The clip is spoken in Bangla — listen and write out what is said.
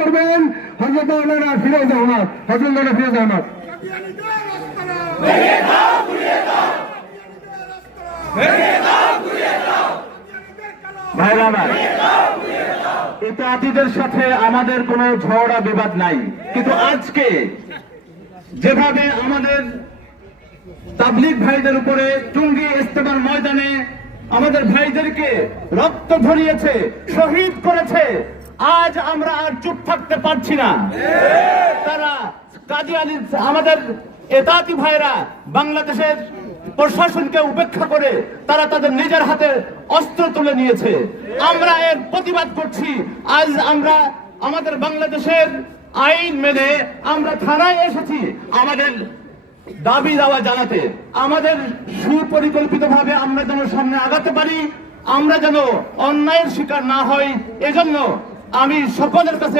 করবেন হযরত মাওলানা ফিরোজ আহমদ, হযরত মাওলানা ফিরোজ আহমদ। ভাইরা আমার, ইতাআতীদের সাথে আমাদের কোনো ঝগড়া বিবাদ নাই, কিন্তু আজকে যেভাবে আমাদের তাবলীগ ভাইদের উপরে টুঙ্গি ইস্তেমার ময়দানে আমাদের ভাইদেরকে রক্ত ঝরিয়েছে, শহীদ করেছে, আজ আমরা আর চুপ থাকতে পারছি না। তারা কাদিয়ানী আমাদের ইতাআতী ভাইরা বাংলাদেশের প্রশাসনকে উপেক্ষা করে তারা তাদের নিজের হাতে অস্ত্র তুলে নিয়েছে। আমরা এর প্রতিবাদ করছি। আজ আমরা আমাদের বাংলাদেশের আইন মেনে আমরা থানায় এসেছি আমাদের দাবি দাওয়া জানাতে, আমাদের সুপরিকল্পিতভাবে আমরা যেন সামনে আগাতে পারি, আমরা যেন অন্যায়ের শিকার না হই, এজন্য আমি সকলের কাছে